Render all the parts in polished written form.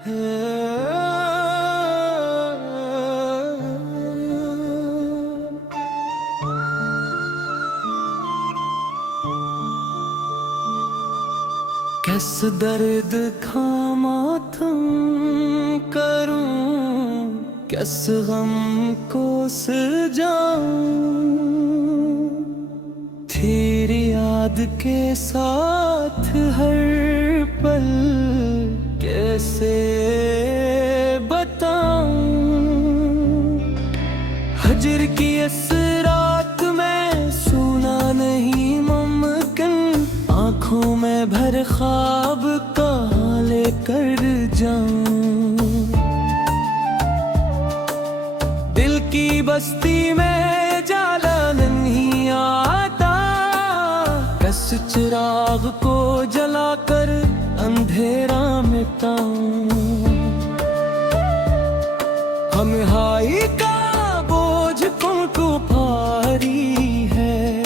किस दर्द का मातम करूं, किस गम को सजाऊं, तेरी याद के साथ हर पल कैसे बताऊं। हजर की इस रात में सोना नहीं मुमकिन, आँखों में भर ख्वाब कहाँ लेकर जाऊं। दिल की बस्ती में जाला नहीं आता, बस चिराग को जलाकर अंधेरा मिटाऊं। हम हाई का बोझ को भारी है,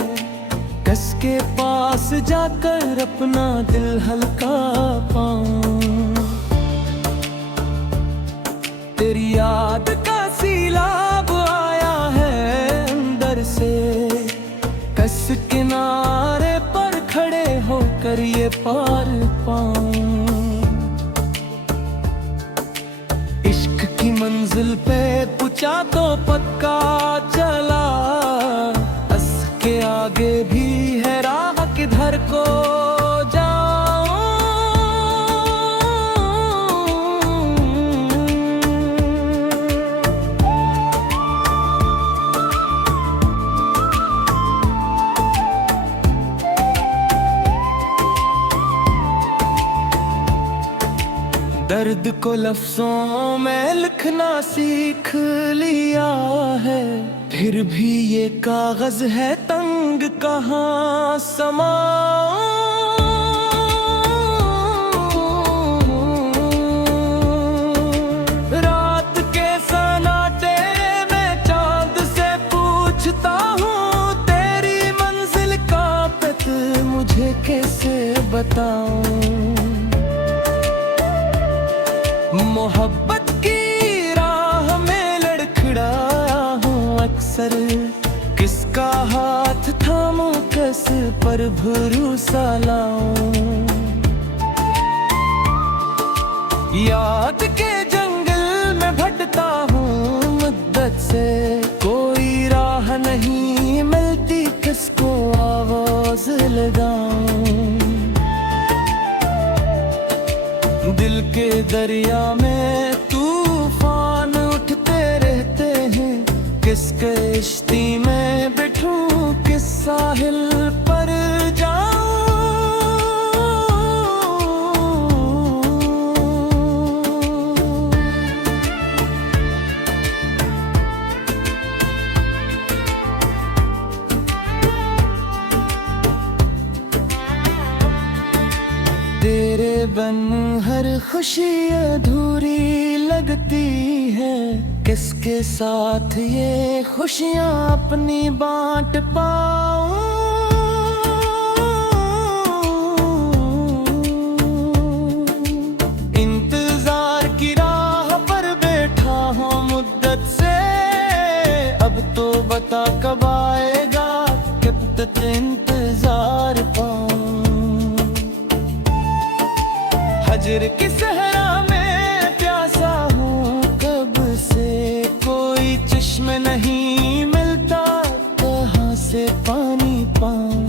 कस के पास जाकर अपना दिल हल्का पाऊं। तेरी याद का सैलाब आया है अंदर से, कस किनारे पर खड़े होकर ये पार पाऊं। इश्क की मंजिल पे पूछा तो पक्का चला, हंस के आगे भी है राह किधर को जाऊं। दर्द को लफ्जों में लिखना सीख लिया है, फिर भी ये कागज है तंग कहाँ समाऊं। रात के सन्नाटे में चांद से पूछता हूँ, तेरी मंजिल का पता मुझे कैसे बताऊं। मोहब्बत की राह में लड़खड़ाया हूँ अक्सर, किसका हाथ थामूं किस पर भरोसा लाऊं। याद के जंगल में भटका हूँ मुद्दत से, कोई राह नहीं मिलती किसको आवाज लगाऊं। दिल के दरिया में तूफान उठते रहते हैं, किस कश्ती में बैठूं किस साहिल पर जाऊं। तेरे बिन हर खुशी अधूरी लगती है, किसके साथ ये खुशियाँ अपनी बांट पाऊं। इंतजार की राह पर बैठा हूँ मुद्दत से, अब तो बता कब आएगा कब तक इंतजार पाऊं। हजर की सहरा में प्यासा हूँ कब से, कोई चश्मे नहीं मिलता कहाँ से पानी पाऊं।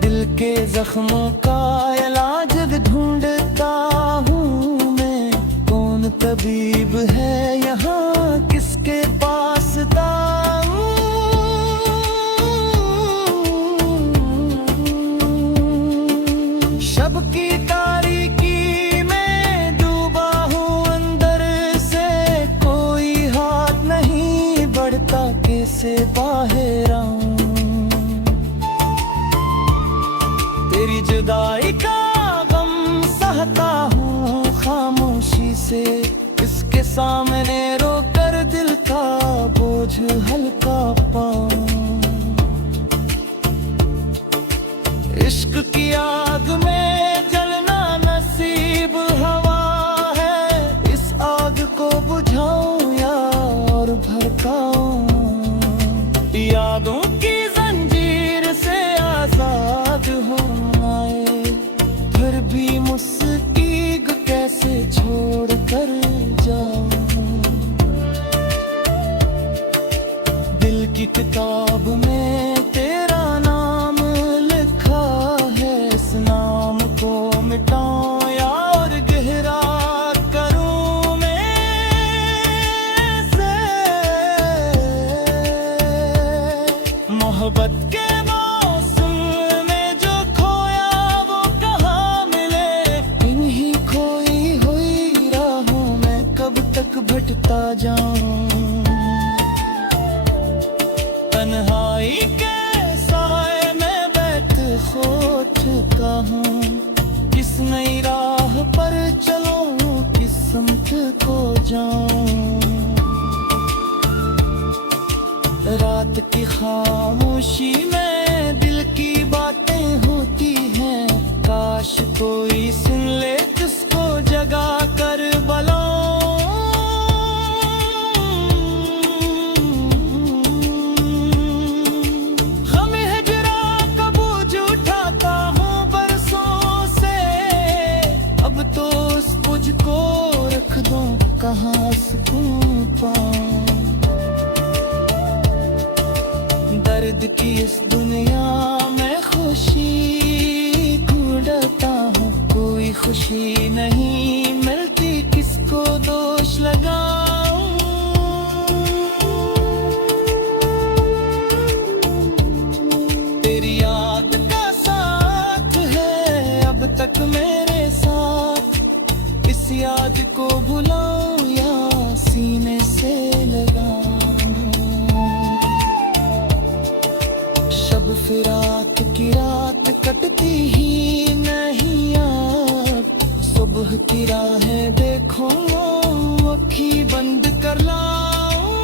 दिल के जख्मों का इलाज ढूंढता हूँ मैं, कौन तबीब है यहाँ किसके पास दाऊं। शब की तारीकी में डूबा हूँ अंदर से, कोई हाथ नहीं बढ़ता कैसे बाहर आऊं। तेरी जुदाई का गम सहता हूँ खामोशी से, इसके सामने रोकर दिल का बोझ हल्का पाऊं। इश्क की आग में जलना यादों की जंजीर से आजाद हो आए, फिर भी मुस्की कैसे छोड़ कर जाऊं। दिल की किताब में तेरा नाम लिखा है, इस नाम को मिटाऊं या और गहरा करूं मैं से। मोहब्बत के मौसम में जो खोया वो कहाँ मिले, इन्हीं खोई हुई राहों में कब तक भटकता जाऊं। तन्हाई के साए में बैठ सोचता हूँ, किस नई राह पर चलूं, किस समत को जाऊं। रात की खामोशी में दिल की बातें होती हैं, काश कोई सुन ले जिसको जगा कर बुलाऊं। को रख दो कहाँ सुकून पाऊं। दर्द की इस दुनिया में खुशी ढूंढता हूँ, कोई खुशी नहीं मिलती, किसको दोष लगाऊं। तेरी याद का साथ है अब तक मेरे साथ, इस याद को भुलाऊं या सीने से लगाऊं। शब फिराक की रात कटती ही नहीं अब, सुबह की राहें देखो अखी बंद कर लाऊं।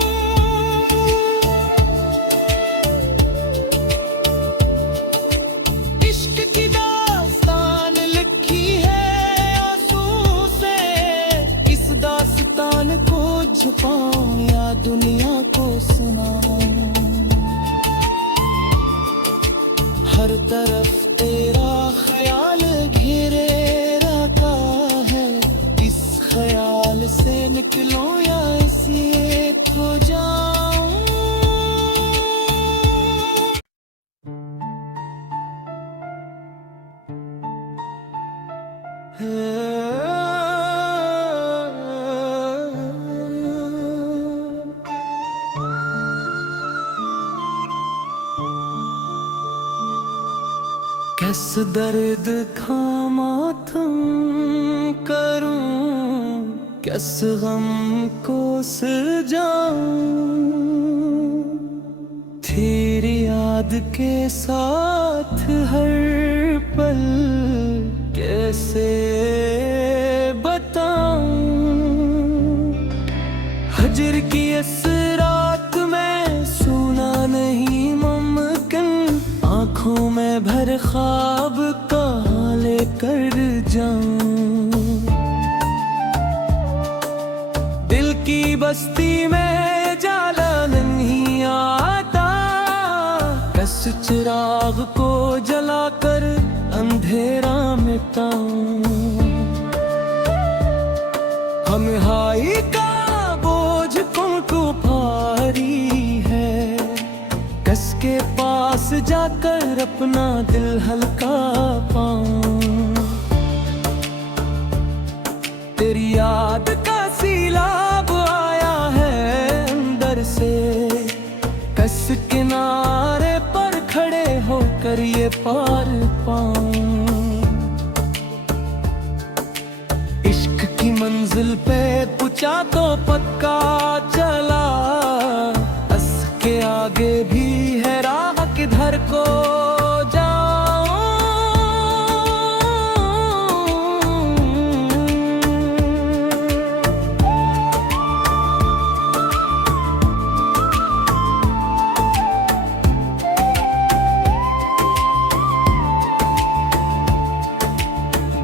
इश्क की दास्तान लिखी है को छुपाऊं या दुनिया को सुनाऊं। हर तरफ तेरा ख्याल घेरे रखा है, इस ख्याल से निकलूं या इसी एक हो जाऊं। किस दर्द का मातम करूं, किस गम को सजाऊं। तेरी याद के साथ हर पल कैसे बताऊं। हजर की इस रात में सोना नहीं मुमकिन, आँखों में भर ख्वाब कहाँ लेकर जाऊं। दिल की बस्ती में जाला नहीं आता, कस चिराग को जलाकर अंधेरा मिटाऊं। हम हाई का बोझ तुमको भारी है, कस के पास जाकर अपना दिल हल्का पाऊं। तेरी याद का सैलाब आया है अंदर से, कस किनारे पर खड़े होकर ये पार पाऊं। इश्क की मंजिल पे पूछा तो पक्का चला, हंस के आगे भी है राह किधर को जाऊं।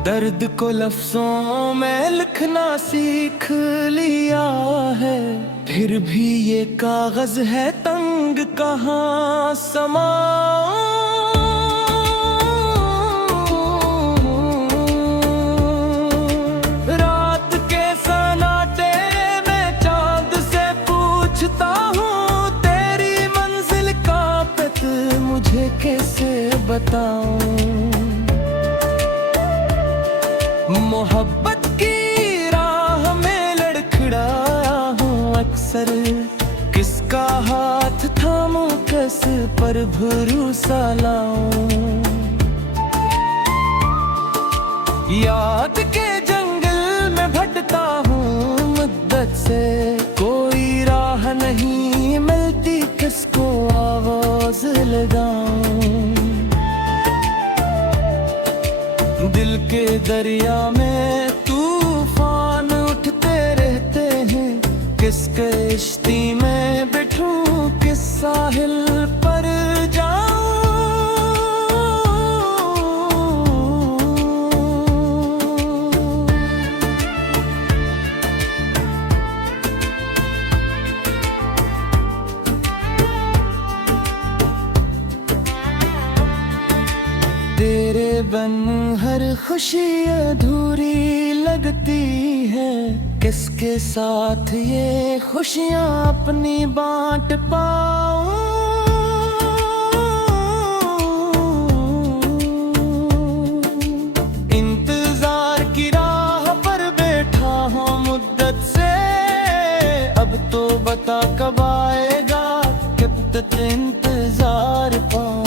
दर्द को लफ्जों में लिखना सीख लिया है, फिर भी ये कागज है तंग ढूंढ कहाँ समाऊं। रात के सन्नाटे में चांद से पूछता हूँ, तेरी मंजिल का पता मुझे कैसे बताऊं। मोहब्बत की राह में लड़खड़ाया हूँ अक्सर, किसका हाथ थामूं किस पर भरोसा लाऊं। याद के जंगल में भटका हूँ मुद्दत से, कोई राह नहीं मिलती किसको आवाज लगाऊं। दिल के दरिया में तूफान उठते रहते हैं, किस कश्ती में बैठूं किस साहिल पर जाऊं। तेरे बिन हर खुशी अधूरी लगती है, किसके साथ ये खुशियाँ अपनी बांट पाऊं। इंतजार की राह पर बैठा हूँ मुद्दत से, अब तो बता कब आएगा कब तक इंतजार पाऊं।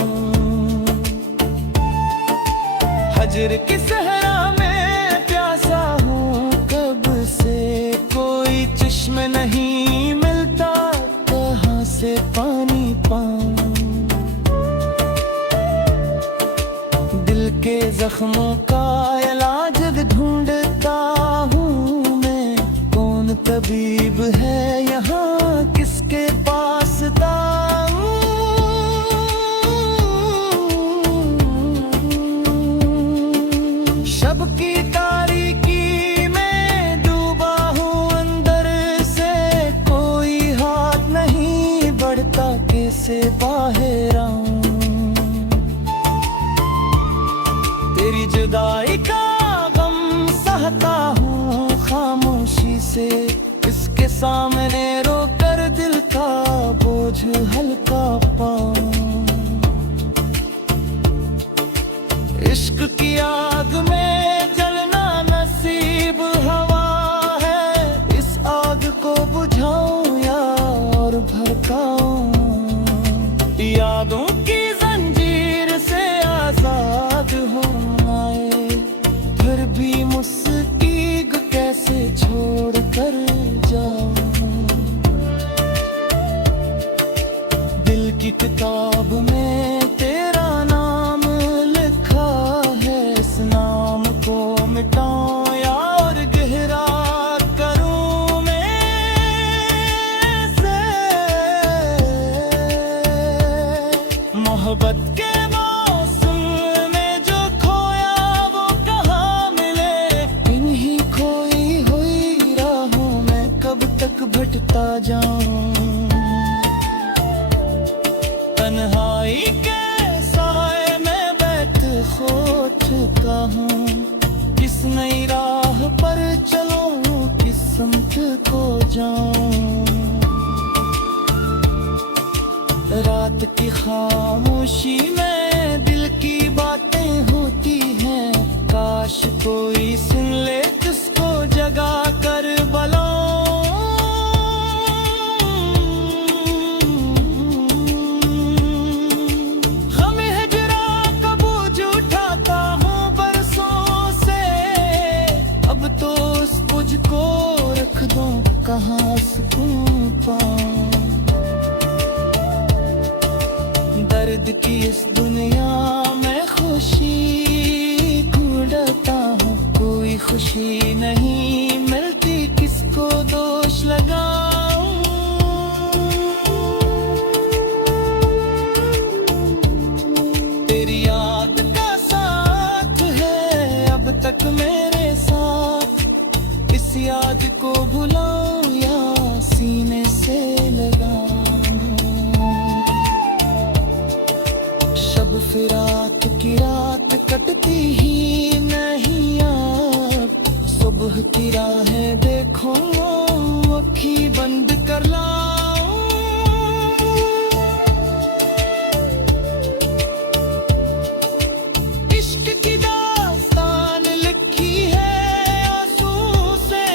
हजर की सहरा में प्यासा हूँ कब से, कोई चश्म नहीं मिलता कहाँ से पानी पाऊं। दिल के जख्मों का इलाज ढूंढता हूँ मैं, कौन तबीब है यहाँ किसके पास दाऊं। शब की तारीकी में डूबा हूँ अंदर से, कोई हाथ नहीं बढ़ता कैसे बाहर आऊं। तेरी जुदाई का गम सहता हूँ खामोशी से, इसके सामने रोकर दिल का बोझ हल्का पाऊं। इश्क की आग में जलना नसीब हवा है, इस आग को बुझाऊं या और भड़काऊं। यादों की जंजीर से आजाद होना है, फिर भी मुस्की कैसे छोड़ कर जाऊं। दिल की किताब में तेरा नाम लिखा है, इस नाम को मिटाऊं या और गहरा करूं मैं से। मोहब्बत के मौसम में जो खोया वो कहाँ मिले, इन्हीं खोई हुई राहों में कब तक भटकता जाऊं। तन्हाई के साए में बैठ सोचता हूँ, किस नई राह पर चलूं किस समत को जाऊं। रात की खामोशी में दिल की बातें होती हैं, काश कोई सुन ले जिसको जगा कर बुलाऊं। गम हिजरा का बोझ उठाता हूँ बरसों से, अब तो उस बोझ को रख दूं कहाँ सुकून पाऊं। दर्द की इस दुनिया में खुशी ढूंढता हूँ, कोई खुशी नहीं मिलती किसको दोष लगाऊं। तेरी याद का साथ है अब तक मेरे साथ, इस याद को भुलाऊं या सीने से लगाऊं। फिराक की रात कटती ही नहीं अब, सुबह की राहें देखो अखी बंद कर लाओ। इश्क की दास्तान लिखी है आंसू से,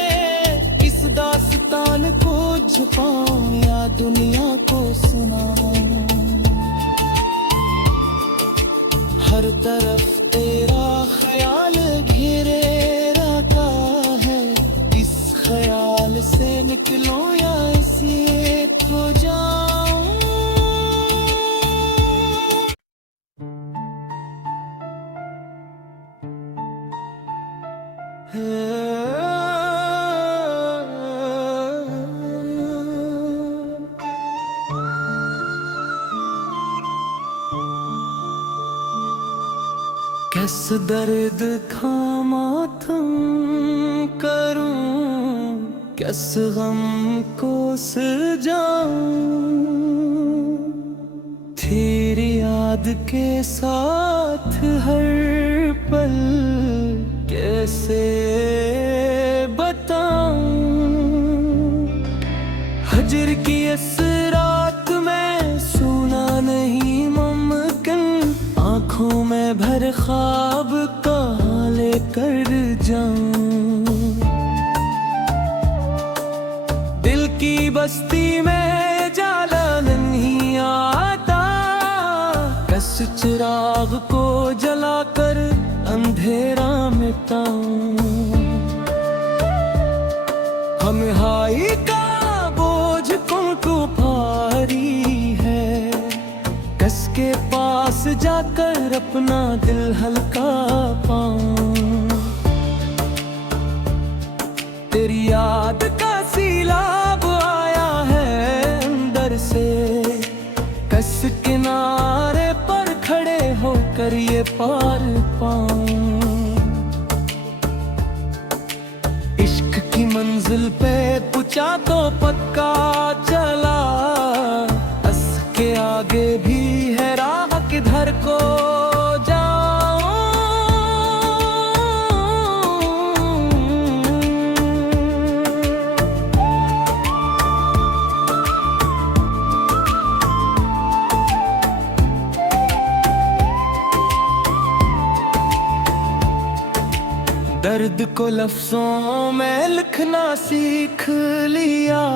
इस दास्तान को छुपाओ या दुनिया को सुनाओ। हर तरफ तेरा ख्याल घेरे रखा है, इस ख्याल से निकलो या इसे खो जाओ। कैसे दर्द का मातम करूं, कैसे गम को सजाऊं, तेरी याद के साथ हर पल कैसे बताऊं। हजर की इस रात में सोना नहीं मुमकिन, आँखों में भर ख्वाब कहाँ लेकर जाऊं। दिल की बस्ती में जाला नहीं आता, कस चिराग को जलाकर अंधेरा मिटाऊं। हम हाई का बोझ को भारी है, कस के पास जाकर अपना दिल हल्का पाऊं। तेरी याद का सैलाब आया है अंदर से, कस किनारे पर खड़े होकर ये पार पाऊं। इश्क की मंजिल पे पूछा तो पक्का चला, अस के आगे भी है राह किधर को जाऊं। दर्द को लफ्जों में लिखना सीख लिया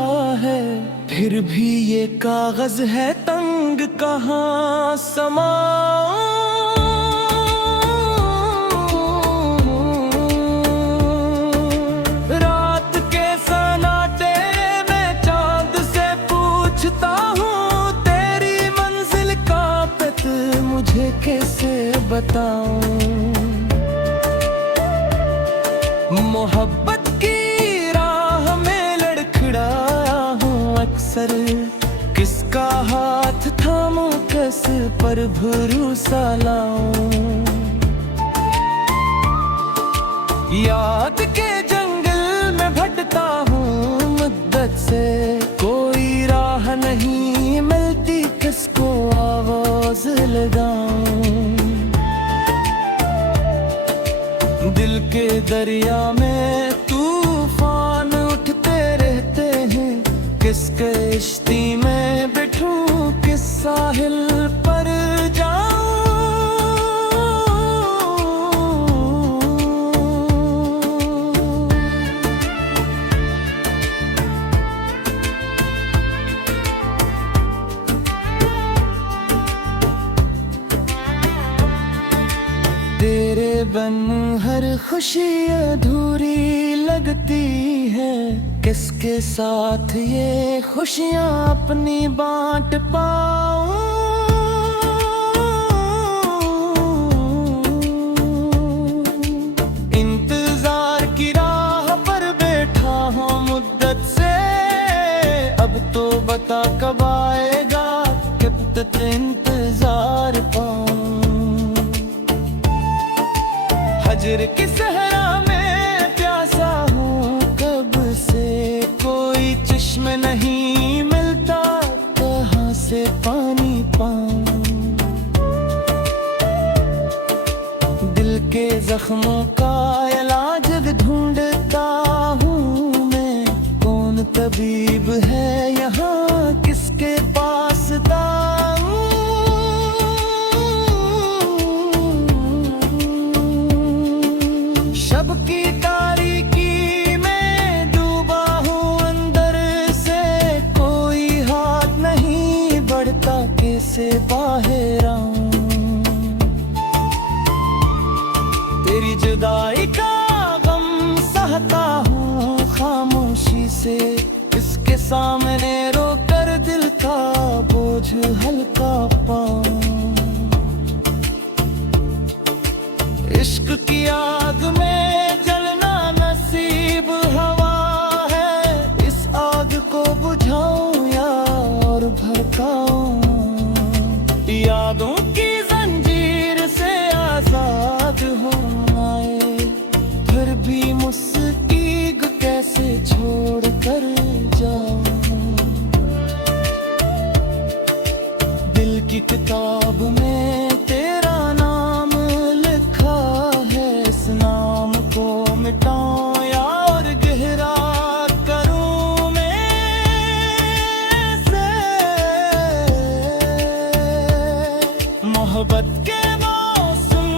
है, फिर भी ये कागज है तंग कहाँ समाऊं। रात के सन्नाटे में चांद से पूछता हूँ, तेरी मंजिल का पता मुझे कैसे बताऊं। मोहब्बत की राह में लड़खड़ाया हूँ अक्सर, किसका हाथ थामूं किस पर भरोसा लाऊं। याद के जंगल में भटका हूँ मुद्दत से, कोई राह नहीं मिलती किसको आवाज लगाऊं। दिल के दरिया में तूफान उठते रहते हैं, किस कश्ती में बैठूं किस साहिल पर जाऊं। तेरे बिन हर खुशी अधूरी लगती है, किसके साथ ये खुशियाँ अपनी बांट पाऊं। इंतजार की राह पर बैठा हूँ मुद्दत से, अब तो बता कब आएगा कब तक इंतजार पाऊं। हजर की सहरा में प्यासा हूँ कब से, कोई चश्म नहीं मिलता कहाँ से पानी पाऊं। जख्मों का इलाज ढूंढता हूँ मैं, कौन तबीब है यहाँ किसके पास दाऊं। शब की तारीकी में डूबा हूँ अंदर से, कोई हाथ नहीं बढ़ता कैसे बाहर आऊं। तेरी जुदाई का गम सहता हूँ खामोशी से, इसके सामने रोकर दिल का बोझ हल्का पाऊं। इश्क की आग में जलना नसीब हवा है, इस आग को बुझाऊं या और भड़काऊं। यादों की जंजीर से आजाद होना है, फिर भी मुस्कीग कैसे छोड़ कर जाऊं। दिल की किताब में तेरा नाम लिखा है, इस नाम को मिटाऊं या और गहरा करूं मैं से। मोहब्बत के मौसम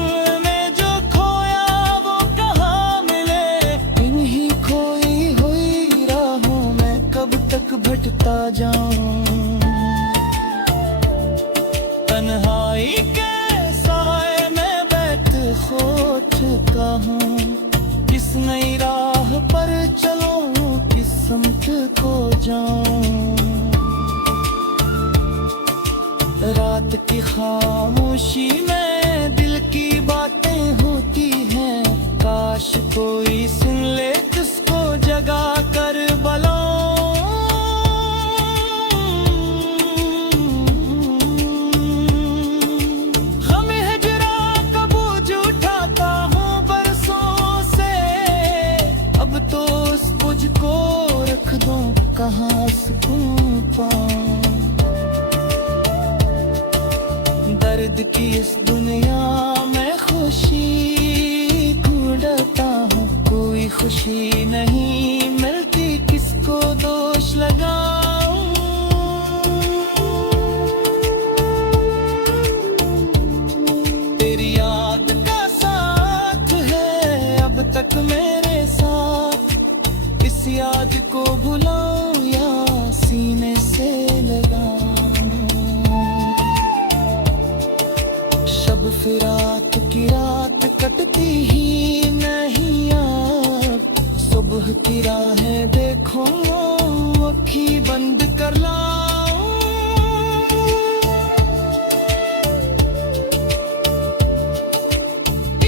में जो खोया वो कहाँ मिले, इन्हीं खोई हुई राहों में कब तक भटकता जाऊं। तन्हाई के साए में बैठ सोच का हूँ, किस नई राह पर चलूं किस समत को जाऊं। रात की खामोशी में दिल की बातें होती हैं, काश कोई सुन ले जिसको जगा कर बुलाऊं। गम हिजरा का बोझ उठाता हूँ बरसों से, अब तो उस बोझ को रख दूं कहाँ सुकून पाऊं। दर्द की इस दुनिया में खुशी ढूंढता हूँ, कोई खुशी नहीं मिलती किसको दोष लगाऊं। तेरी याद का साथ है अब तक मेरे साथ, इस याद को भुलाऊं या सीने से लगाऊं। शब फिराक की रात कटती ही नहीं अब, सुबह की राहें देखो अखी बंद कर लाऊं।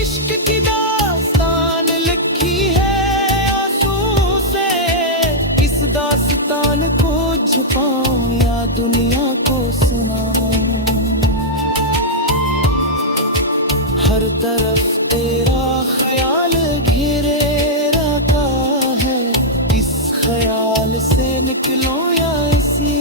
इश्क की दास्तान लिखी है आंसू से, इस दास्तान को छुपाऊं या दुनिया को सुनाऊं। हर तरफ तेरा ख्याल घेरे रखा है, इस ख्याल से निकलूं या इसी